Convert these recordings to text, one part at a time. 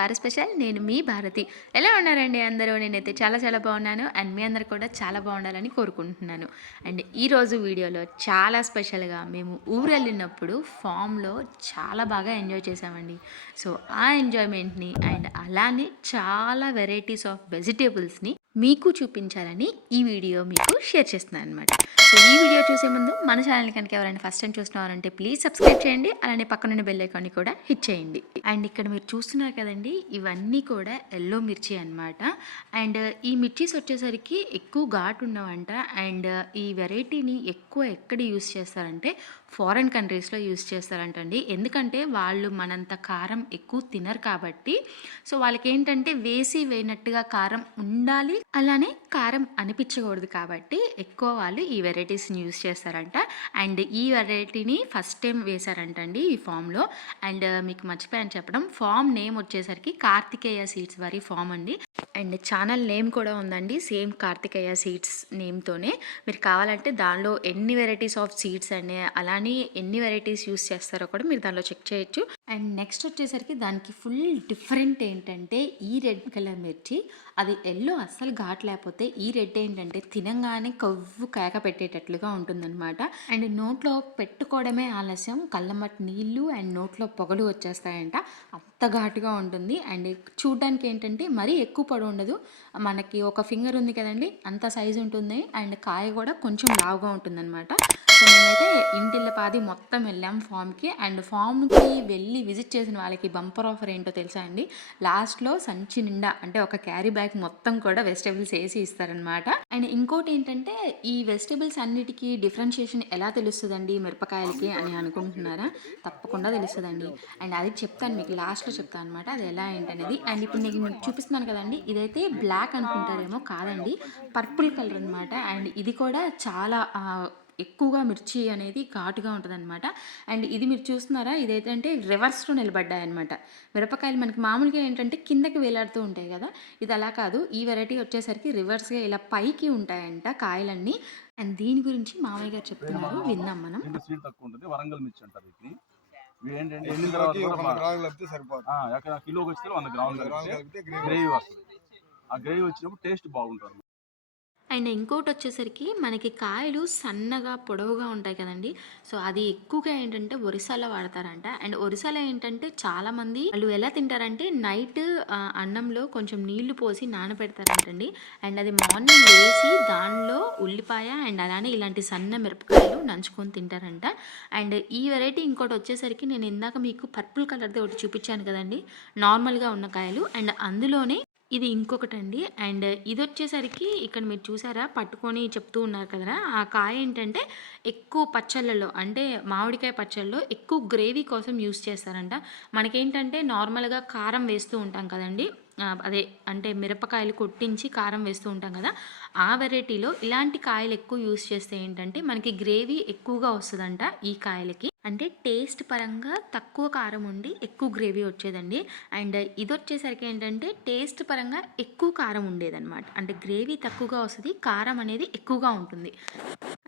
Bharat special. నేను మీ భారతి. ఎలా ఉన్నారండి అందరూ? నేనైతే చాలా చాలా బాగున్నాను. అండ్ మీ అందరు కూడా చాలా బాగుండాలని కోరుకుంటున్నాను. అండ్ ఈరోజు వీడియోలో చాలా స్పెషల్గా మేము ఊరు వెళ్ళినప్పుడు ఫామ్లో చాలా బాగా ఎంజాయ్ చేసామండి. సో ఆ ఎంజాయ్మెంట్ని అండ్ అలానే చాలా వెరైటీస్ ఆఫ్ వెజిటేబుల్స్ని మీకు చూపించాలని ఈ వీడియో మీకు షేర్ చేస్తున్నాను అనమాట. సో ఈ వీడియో చూసే ముందు మన ఛానల్ కనుక ఎవరైనా ఫస్ట్ టైం చూస్తున్నారంటే ప్లీజ్ సబ్స్క్రైబ్ చేయండి. అలానే పక్కనున్న బెల్ ఐకాన్ని కూడా హిట్ చేయండి. అండ్ ఇక్కడ మీరు చూస్తున్నారు కదండి, ఇవన్నీ కూడా ఎల్లో మిర్చి అనమాట. అండ్ ఈ మిర్చీస్ వచ్చేసరికి ఎక్కువ ఘాటు ఉన్నవంట. అండ్ ఈ వెరైటీని ఎక్కువ ఎక్కడ యూస్ చేస్తారంటే ఫారెన్ కంట్రీస్లో యూస్ చేస్తారంటండి. ఎందుకంటే వాళ్ళు మనంత కారం ఎక్కువ తినరు కాబట్టి. సో వాళ్ళకి ఏంటంటే వేసి వేయనట్టుగా కారం ఉండాలి, అలానే కారం అనిపించకూడదు కాబట్టి ఎక్కువ వాళ్ళు ఈ వెరైటీస్ని యూస్ చేస్తారంట. అండ్ ఈ వెరైటీని ఫస్ట్ టైం వేశారంటండి ఈ ఫామ్లో. అండ్ మీకు మర్చిపోయాను చెప్పడం, ఫామ్ నేమ్ వచ్చేసరికి కార్తికేయ సీడ్స్ వారి ఫామ్ అండి. అండ్ ఛానల్ నేమ్ కూడా ఉందండి సేమ్ కార్తికేయ సీడ్స్ నేమ్తోనే. మీరు కావాలంటే దానిలో ఎన్ని వెరైటీస్ ఆఫ్ సీడ్స్ అనే అలానే ఎన్ని వెరైటీస్ యూస్ చేస్తారో కూడా మీరు దానిలో చెక్ చేయొచ్చు. అండ్ నెక్స్ట్ వచ్చేసరికి దానికి ఫుల్ డిఫరెంట్ ఏంటంటే ఈ రెడ్ కలర్ మిర్చి, అది ఎల్లో అస్సలు ఘాట్ లేకపోతే ఈ రెడ్ ఏంటంటే తినంగానే కొవ్వు కేక పెట్టేటట్లుగా ఉంటుందన్నమాట. అండ్ నోట్లో పెట్టుకోవడమే ఆలస్యం, కళ్ళమట్టి నీళ్ళు అండ్ నోట్లో పొగలు వచ్చేస్తాయంట, అంత ఘాటుగా ఉంటుంది. అండ్ చూడ్డానికి ఏంటంటే మరీ ఎక్కువ పొడి ఉండదు, మనకి ఒక ఫింగర్ ఉంది కదండి అంత సైజు ఉంటుంది. అండ్ కాయ కూడా కొంచెం లావుగా ఉంటుందన్నమాట. సో మేమైతే ఇంటిల్ల పాది మొత్తం వెళ్ళాం ఫామ్కి. అండ్ ఫామ్కి వెళ్ళి విజిట్ చేసిన వాళ్ళకి బంపర్ ఆఫర్ ఏంటో తెలుసా అండి, లాస్ట్లో సంచి నిండా అంటే ఒక క్యారీ బ్యాగ్ మొత్తం కూడా వెజిటేబుల్స్ వేసి ఇస్తారనమాట. అండ్ ఇంకోటి ఏంటంటే ఈ వెజిటేబుల్స్ అన్నిటికీ డిఫరెన్షియేషన్ ఎలా తెలుస్తుందండి మిరపకాయలకి అని అనుకుంటున్నారా? తప్పకుండా తెలుస్తుందండి. అండ్ అది చెప్తాను మీకు లాస్ట్లో చెప్తాను అనమాట అది ఎలా ఏంటనేది. అండ్ ఇప్పుడు నేను మీకు చూపిస్తున్నాను కదండి, ఇదైతే బ్లాక్ అనుకుంటారేమో, కాదండి పర్పుల్ కలర్ అనమాట. అండ్ ఇది కూడా చాలా ఎక్కువగా మిర్చి అనేది ఘాటుగా ఉంటుంది అనమాట. అండ్ ఇది మీరు చూస్తున్నారా, ఇదైతే అంటే రివర్స్లో నిలబడ్డాయి అనమాట. మిరపకాయలు మనకి మామూలుగా ఏంటంటే కిందకి వేలాడుతూ ఉంటాయి కదా, ఇది అలా కాదు. ఈ వెరైటీ వచ్చేసరికి రివర్స్గా ఇలా పైకి ఉంటాయంట కాయలన్నీ. అండ్ దీని గురించి మామయ్య గారు చెప్తున్నారు, విందాం మనం. స్వీట్ తక్కువ ఉంటుంది, వరంగల్ మిర్చి అంటారు వీటిని. ఇవి ఏంటంటే ఎండిన తర్వాత కిలోకి వచ్చితే 100 గ్రాములు గ్రేవీ వస్తుంది. ఆ గ్రేవీ వచ్చినప్పుడు టేస్ట్ బాగుంటుంది. అండ్ ఇంకోటి వచ్చేసరికి మనకి కాయలు సన్నగా పొడవుగా ఉంటాయి కదండి, సో అది ఎక్కువగా ఏంటంటే ఒరిస్సాలో వాడతారంట. అండ్ ఒరిస్సాలో ఏంటంటే చాలామంది వాళ్ళు ఎలా తింటారంటే నైట్ అన్నంలో కొంచెం నీళ్లు పోసి నానబెడతారంటండి. అండ్ అది మార్నింగ్ వేసి దానిలో ఉల్లిపాయ అండ్ అలానే ఇలాంటి సన్న మిరపకాయలు నంచుకొని తింటారంట. అండ్ ఈ వెరైటీ ఇంకోటి వచ్చేసరికి నేను ఇందాక మీకు పర్పుల్ కలర్ది ఒకటి చూపించాను కదండి, నార్మల్గా ఉన్న కాయలు. అండ్ అందులోనే ఇది ఇంకొకటండి. అండ్ ఇది వచ్చేసరికి ఇక్కడ మీరు చూసారా పట్టుకొని చెప్తూ ఉన్నారు కదా, ఆ కాయ ఏంటంటే ఎక్కువ పచ్చళ్ళలో అంటే మామిడికాయ పచ్చళ్ళలో ఎక్కువ గ్రేవీ కోసం యూస్ చేస్తారంట. మనకేంటంటే నార్మల్గా కారం వేస్తూ ఉంటాం కదండి, అదే అంటే మిరపకాయలు కొట్టించి కారం వేస్తూ ఉంటాం కదా, ఆ వెరైటీలో ఇలాంటి కాయలు ఎక్కువ యూస్ చేస్తే ఏంటంటే మనకి గ్రేవీ ఎక్కువగా వస్తుందంట ఈ కాయలకి. అంటే టేస్ట్ పరంగా తక్కువ కారం ఉండి ఎక్కువ గ్రేవీ వచ్చేదండి. అండ్ ఇది వచ్చేసరికి ఏంటంటే టేస్ట్ పరంగా ఎక్కువ కారం ఉండేదన్నమాట, అంటే గ్రేవీ తక్కువగా వస్తుంది, కారం అనేది ఎక్కువగా ఉంటుంది.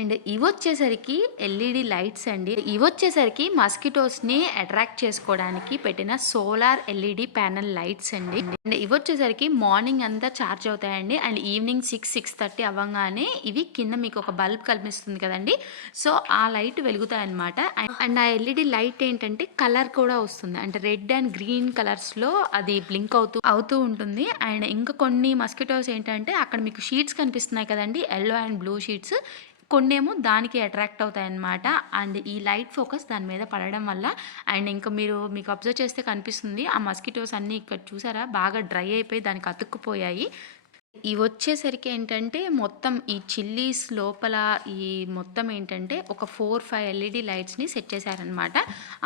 అండ్ ఇవి వచ్చేసరికి ఎల్ఈడి లైట్స్ అండి. ఇవి వచ్చేసరికి మస్కిటోస్ని అట్రాక్ట్ చేసుకోవడానికి పెట్టిన సోలార్ ఎల్ఈడి ప్యానల్ లైట్స్ అండి. అండ్ ఇవి వచ్చేసరికి మార్నింగ్ అంతా ఛార్జ్ అవుతాయండి. అండ్ ఈవినింగ్ 6-6:30 అవ్వగానే ఇవి కింద మీకు ఒక బల్బ్ కనిపిస్తుంది కదండి, సో ఆ లైట్ వెలుగుతాయి అనమాట. అండ్ ఆ ఎల్ఈడి లైట్ ఏంటంటే కలర్ కూడా వస్తుంది, అంటే రెడ్ అండ్ గ్రీన్ కలర్స్లో అది బ్లింక్ అవుతూ ఉంటుంది. అండ్ ఇంకా కొన్ని మస్కిటోస్ ఏంటంటే అక్కడ మీకు షీట్స్ కనిపిస్తున్నాయి కదండి, ఎల్లో అండ్ బ్లూ షీట్స్, కొన్నేమో దానికి అట్రాక్ట్ అవుతాయి అన్నమాట. అండ్ ఈ లైట్ ఫోకస్ దాని మీద పడడం వల్ల అండ్ ఇంకా మీకు అబ్జర్వ్ చేస్తే కనిపిస్తుంది ఆ మస్కిటోస్ అన్నీ ఇక్కడ చూసారా బాగా డ్రై అయిపోయి దానికి అతుక్కుపోయాయి. ఇవి వచ్చేసరికి ఏంటంటే మొత్తం ఈ చిల్లీస్ లోపల ఈ మొత్తం ఏంటంటే ఒక 4-5 ఎల్ఈడి లైట్స్ని సెట్ చేశారనమాట.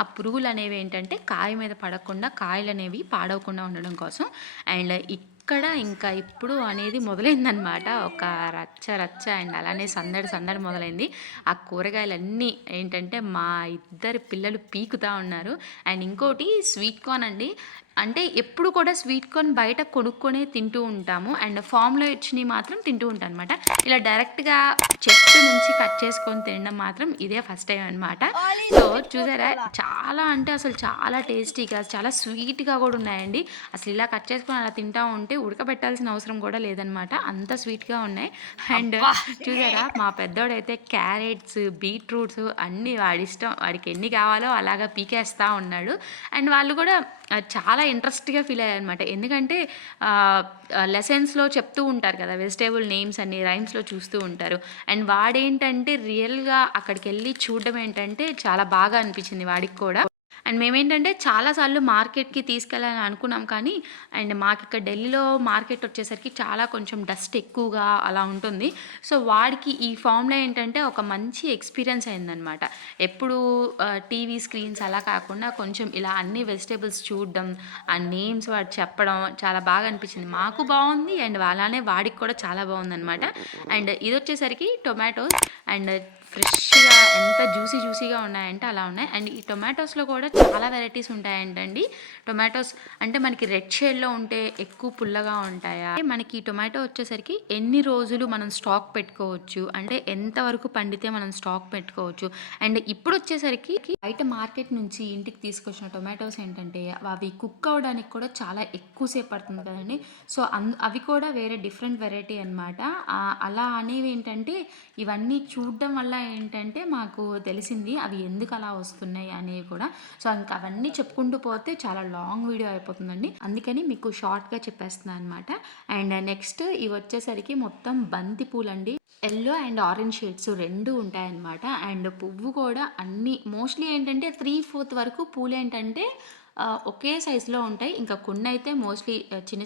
ఆ పురుగులు అనేవి ఏంటంటే కాయ మీద పడకుండా, కాయలు అనేవి పాడవకుండా ఉండడం కోసం. అండ్ ఇక్కడ ఇంకా ఇప్పుడు అనేది మొదలైందనమాట, ఒక రచ్చ అండ్ అలానే సందడి మొదలైంది. ఆ కూరగాయలన్నీ ఏంటంటే మా ఇద్దరు పిల్లలు పీకుతూ ఉన్నారు. అండ్ ఇంకోటి స్వీట్ కార్న్ అండి, అంటే ఎప్పుడు కూడా స్వీట్ కార్న్ బయట కొనుక్కొనే తింటూ ఉంటాము. అండ్ ఫామ్‌లో వచ్చినవి మాత్రం తింటూ ఉంటాను అనమాట. ఇలా డైరెక్ట్‌గా చెట్టు నుంచి కట్ చేసుకొని తినడం మాత్రం ఇదే ఫస్ట్ టైం అనమాట. సో చూసారా చాలా అంటే అసలు చాలా టేస్టీగా, చాలా స్వీట్‌గా కూడా ఉన్నాయండి. అసలు ఇలా కట్ చేసుకొని అలా తింటా ఉంటే ఉడకబెట్టాల్సిన అవసరం కూడా లేదనమాట. అంత స్వీట్‌గా ఉన్నాయి. అండ్ చూసారా మా పెద్దోడైతే క్యారెట్స్, బీట్రూట్స్ అన్నీ వాడిష్టం. వాడికి ఎన్ని కావాలో అలాగా పీకేస్తా ఉన్నాడు. అండ్ వాళ్ళు కూడా చాలా ఇంట్రెస్ట్‌గా ఫీల్ అయ్యారనమాట. ఎందుకంటే లెసన్స్‌లో చెప్తూ ఉంటారు కదా! వెజిటబుల్ నేమ్స్ అన్ని రైమ్స్‌లో చూస్తూ ఉంటారు. అండ్ వాడేంటంటే రియల్‌గా అక్కడికెళ్ళి చూడడం ఏంటంటే చాలా బాగా అనిపించింది వాడికి కూడా. అండ్ మేమేంటంటే చాలా సార్లు మార్కెట్‌కి తీసుకెళ్ళాలని అనుకున్నాం కానీ, అండ్ మాకిక్కడ ఢిల్లీలో మార్కెట్ వచ్చేసరికి చాలా కొంచెం డస్ట్ ఎక్కువగా అలా ఉంటుంది. సో వాడికి ఈ ఫామ్‌లో ఏంటంటే ఒక మంచి ఎక్స్‌పీరియన్స్ అయిందనమాట. ఎప్పుడు టీవీ స్క్రీన్స్ అలా కాకుండా కొంచెం ఇలా అన్ని వెజిటబుల్స్ చూడడం, ఆ నేమ్స్ వాడు చెప్పడం చాలా బాగా అనిపించింది. మాకు బావుంది అండ్ అలానే వాడికి కూడా చాలా బావుందనమాట. అండ్ ఇదొచ్చేసరికి టొమాటోస్ అండ్ ఫ్రెష్‌గా ఎంత జ్యూసీగా ఉన్నాయంటే అలా ఉన్నాయి. అండ్ ఈ టొమాటోస్‌లో కూడా చాలా వెరైటీస్ ఉంటాయంటండి. టొమాటోస్ అంటే మనకి రెడ్ షేడ్‌లో ఉంటే ఎక్కువ పుల్లగా ఉంటాయా? మనకి ఈ టొమాటో వచ్చేసరికి ఎన్ని రోజులు మనం స్టాక్ పెట్టుకోవచ్చు, అంటే ఎంతవరకు పండితే మనం స్టాక్ పెట్టుకోవచ్చు. అండ్ ఇప్పుడొచ్చేసరికి బయట మార్కెట్ నుంచి ఇంటికి తీసుకొచ్చిన టొమాటోస్ ఏంటంటే అవి కుక్ అవ్వడానికి కూడా చాలా ఎక్కువ సేపు పడుతుంది కదండీ. సో అవి కూడా వేరే డిఫరెంట్ వెరైటీ అనమాట. అలా అనేవి ఏంటంటే ఇవన్నీ చూడడం వల్ల ఏంటంటే మాకు తెలిసింది అవి ఎందుకు అలా వస్తున్నాయి అనేవి కూడా. సో ఇంకా అవన్నీ చెప్పుకుంటూ పోతే చాలా లాంగ్ వీడియో అయిపోతుందండి. అందుకని మీకు షార్ట్‌గా చెప్పేస్తున్నాను అనమాట. అండ్ నెక్స్ట్ ఇవి వచ్చేసరికి మొత్తం బంతి పూలండి. యెల్లో అండ్ ఆరెంజ్ షేడ్స్ 2 ఉంటాయన్నమాట. అండ్ పువ్వు కూడా అన్నీ మోస్ట్‌లీ ఏంటంటే 3/4 వరకు పూలేంటంటే ఒకే సైజులో ఉంటాయి. ఇంకా కొన్నైతే మోస్ట్‌లీ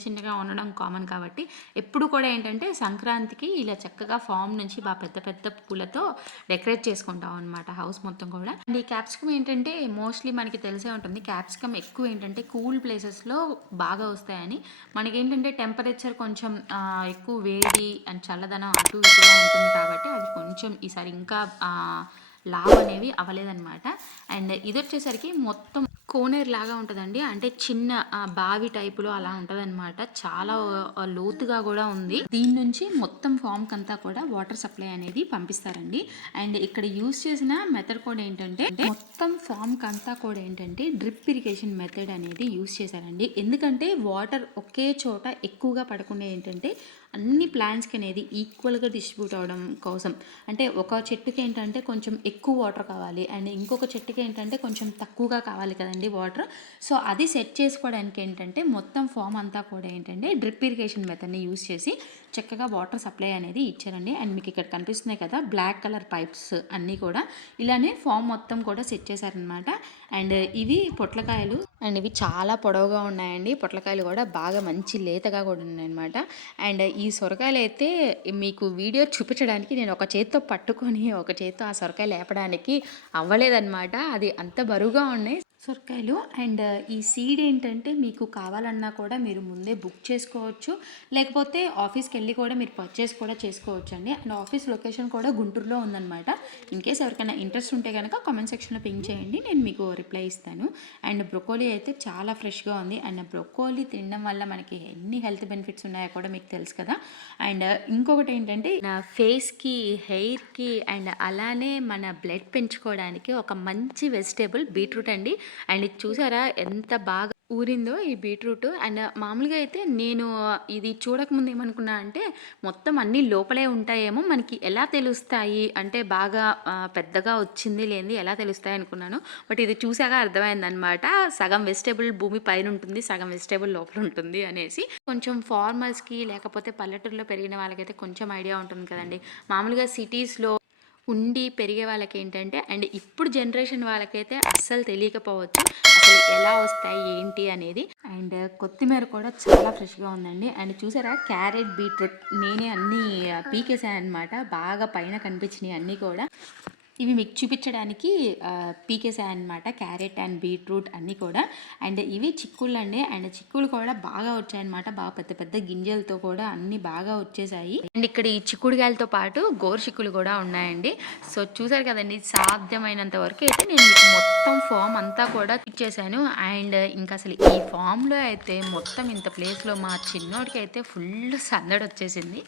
చిన్నగా ఉండడం కామన్ కాబట్టి, ఎప్పుడు కూడా ఏంటంటే సంక్రాంతికి ఇలా చక్కగా ఫార్మ్ నుంచి పెద్ద పెద్ద పూలతో డెకరేట్ చేసుకుంటాం అనమాట హౌస్ మొత్తం కూడా. అండ్ ఈ క్యాప్సికమ్ ఏంటంటే మోస్ట్‌లీ మనకి తెలిసే ఉంటుంది. క్యాప్సికమ్ ఎక్కువ ఏంటంటే కూల్ ప్లేసెస్‌లో బాగా వస్తాయని. మనకేంటంటే టెంపరేచర్ కొంచెం ఎక్కువ వేడి అండ్ చల్లదనం అటు ఇటుగా ఉంటుంది కాబట్టి అది కొంచెం ఈసారి ఇంకా లావ్ అనేవి అవ్వలేదనమాట. అండ్ ఇదొచ్చేసరికి మొత్తం కోనేరు లాగా ఉంటదండి. అంటే చిన్న బావి టైపులో అలా ఉంటదనమాట. చాలా లోతుగా గూడా ఉంది. దీని నుంచి మొత్తం ఫామ్‌కంతా కూడా వాటర్ సప్లై అనేది పంపిస్తారండి. అండ్ ఇక్కడ యూజ్ చేసిన మెథడ్ కూడా ఏంటంటే మొత్తం ఫామ్‌కంతా కూడా ఏంటంటే డ్రిప్ ఇరిగేషన్ మెథడ్ అనేది యూజ్ చేశారండి. ఎందుకంటే వాటర్ ఒకే చోట ఎక్కువగా పడకుండా ఏంటంటే అన్ని ప్లాంట్స్‌కి అనేది ఈక్వల్‌గా డిస్ట్రిబ్యూట్ అవ్వడం కోసం. అంటే ఒక చెట్టుకి ఏంటంటే కొంచెం ఎక్కువ వాటర్ కావాలి. అండ్ ఇంకొక చెట్టుకి ఏంటంటే కొంచెం తక్కువగా కావాలి కదండీ వాటర్. సో అది సెట్ చేసుకోవడానికి ఏంటంటే మొత్తం ఫామ్ అంతా కూడా ఏంటంటే డ్రిప్ ఇరిగేషన్ మెథడ్‌ని యూజ్ చేసి చక్కగా వాటర్ సప్లై అనేది ఇచ్చారండి. అండ్ మీకు ఇక్కడ కనిపిస్తున్నాయి కదా బ్లాక్ కలర్ పైప్స్ అన్నీ కూడా ఇలానే ఫామ్ మొత్తం కూడా సెట్ చేశారనమాట. అండ్ ఇవి పొట్లకాయలు అండ్ ఇవి చాలా పొడవుగా ఉన్నాయండి. పొట్లకాయలు కూడా బాగా మంచి లేతగా కూడా ఉన్నాయన్నమాట. అండ్ ఈ సొరకాయలు అయితే మీకు వీడియో చూపించడానికి నేను ఒక చేత్తో పట్టుకొని ఒక చేత్తో ఆ సొరకాయ లేపడానికి అవ్వలేదన్నమాట. అది అంత బరువుగా ఉన్నాయి సొరకాయలు. అండ్ ఈ సీడ్ ఏంటంటే మీకు కావాలన్నా కూడా మీరు ముందే బుక్ చేసుకోవచ్చు, లేకపోతే ఆఫీస్కి వెళ్ళి కూడా మీరు పర్చేస్ కూడా చేసుకోవచ్చు అండి. అండ్ ఆఫీస్ లొకేషన్ కూడా గుంటూరులో ఉందన్నమాట. ఇన్కేస్ ఎవరికైనా ఇంట్రెస్ట్ ఉంటే కనుక కామెంట్ సెక్షన్లో పింక్ చేయండి, నేను మీకు రిప్లై ఇస్తాను. అండ్ బ్రొకోలీ అయితే చాలా ఫ్రెష్గా ఉంది. అండ్ బ్రొకోలీ తినడం వల్ల మనకి ఎన్ని హెల్త్ బెనిఫిట్స్ ఉన్నాయో కూడా మీకు తెలుసు కదా. అండ్ ఇంకొకటి ఏంటంటే నా ఫేస్కి, హెయిర్కి అండ్ అలానే మన బ్లడ్ పెంచుకోవడానికి ఒక మంచి వెజిటేబుల్ బీట్రూట్ అండి. అండ్ ఇది చూసారా ఎంత బాగా ఊరిందో ఈ బీట్రూట్. అండ్ మామూలుగా అయితే నేను ఇది చూడకముందు ఏమనుకున్నా అంటే మొత్తం అన్నీ లోపలే ఉంటాయేమో, మనకి ఎలా తెలుస్తాయి అంటే బాగా పెద్దగా వచ్చింది లేనిది ఎలా తెలుస్తాయి అనుకున్నాను. బట్ ఇది చూసాక అర్థమైందనమాట. సగం వెజిటేబుల్ భూమి పైన ఉంటుంది, సగం వెజిటేబుల్ లోపల ఉంటుంది అనేసి. కొంచెం ఫార్మర్స్కి లేకపోతే పల్లెటూరులో పెరిగిన వాళ్ళకైతే కొంచెం ఐడియా ఉంటుంది కదండి. మామూలుగా సిటీస్లో ఉండి పెరిగే వాళ్ళకి ఏంటంటే అండ్ ఇప్పుడు జనరేషన్ వాళ్ళకైతే అస్సలు తెలియకపోవచ్చు అసలు ఎలా వస్తాయి ఏంటి అనేది. అండ్ కొత్తిమీర కూడా చాలా ఫ్రెష్గా ఉందండి. అండ్ చూసారా క్యారెట్, బీట్రూట్ నేనే అన్నీ పీకేసాను అనమాట. బాగా పైన కనిపించినాయి అన్నీ కూడా. ఇవి మీకు చూపించడానికి పీకేసాయి అనమాట, క్యారెట్ అండ్ బీట్రూట్ అన్నీ కూడా. అండ్ ఇవి చిక్కుళ్ళు అండి, అండ్ చిక్కులు కూడా బాగా వచ్చాయన్నమాట, బాగా పెద్ద పెద్ద గింజలతో కూడా అన్నీ బాగా వచ్చేసాయి. అండ్ ఇక్కడ ఈ చిక్కుడుకాయలతో పాటు గోరు చిక్కులు కూడా ఉన్నాయండి. సో చూసారు కదండి, సాధ్యమైనంత వరకు అయితే నేను మీకు మొత్తం ఫామ్ అంతా కూడా ఇచ్చేసాను. అండ్ ఇంకా అసలు ఈ ఫామ్లో అయితే మొత్తం ఇంత ప్లేస్లో మా చిన్నోడికి అయితే ఫుల్ సందడి వచ్చేసింది.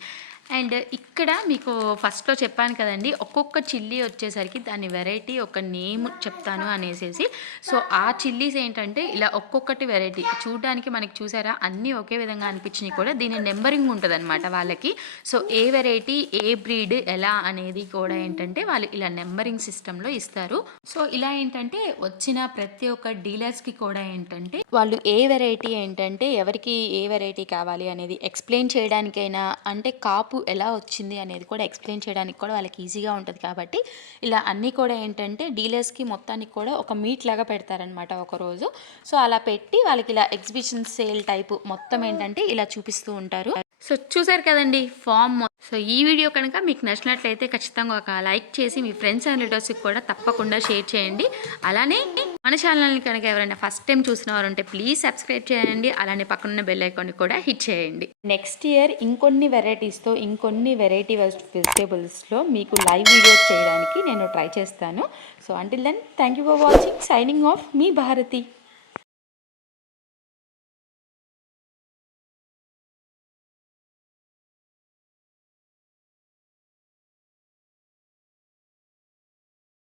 అండ్ ఇక్కడ మీకు ఫస్ట్లో చెప్పాను కదండి, ఒక్కొక్క చిల్లీ వచ్చేసరికి దాని వెరైటీ ఒక నేమ్ చెప్తాను అనేసి. సో ఆ చిల్లీస్ ఏంటంటే ఇలా ఒక్కొక్కటి వెరైటీ చూడడానికి మనకి, చూసారా అన్నీ ఒకే విధంగా అనిపించినాయి కూడా, దీని నెంబరింగ్ ఉంటుంది అనమాట వాళ్ళకి. సో ఏ వెరైటీ ఏ బ్రీడ్ ఎలా అనేది కూడా ఏంటంటే వాళ్ళు ఇలా నెంబరింగ్ సిస్టంలో ఇస్తారు. సో ఇలా ఏంటంటే వచ్చిన ప్రతి ఒక్క డీలర్స్కి కూడా ఏంటంటే వాళ్ళు ఏ వెరైటీ ఏంటంటే ఎవరికి ఏ వెరైటీ కావాలి అనేది ఎక్స్ప్లెయిన్ చేయడానికైనా, అంటే కాపు ఎలా వచ్చింది అనేది కూడా ఎక్స్ప్లెయిన్ చేయడానికి కూడా వాళ్ళకి ఈజీగా ఉంటుంది. కాబట్టి ఇలా అన్నీ కూడా ఏంటంటే డీలర్స్కి మొత్తానికి కూడా ఒక మీట్ లాగా పెడతారనమాట ఒకరోజు. సో అలా పెట్టి వాళ్ళకి ఇలా ఎగ్జిబిషన్ సేల్ టైపు మొత్తం ఏంటంటే ఇలా చూపిస్తూ ఉంటారు. సో చూసారు కదండి ఫామ్. సో ఈ వీడియో కనుక మీకు నచ్చినట్లయితే ఖచ్చితంగా ఒక లైక్ చేసి మీ ఫ్రెండ్స్ అండ్ రిలేటివ్స్కి కూడా తప్పకుండా షేర్ చేయండి. అలానే మన ఛానల్ని కనుక ఎవరైనా ఫస్ట్ టైం చూసిన వారు ఉంటే ప్లీజ్ సబ్స్క్రైబ్ చేయండి. అలానే పక్కనున్న బెల్ ఐకాన్ కూడా హిట్ చేయండి. నెక్స్ట్ ఇయర్ ఇంకొన్ని వెరైటీస్తో ఇంకొన్ని వెరైటీ వెజిటేబుల్స్లో మీకు లైవ్ వీడియోస్ చేయడానికి నేను ట్రై చేస్తాను. So until then thank you for watching. Signing off మీ భారతి.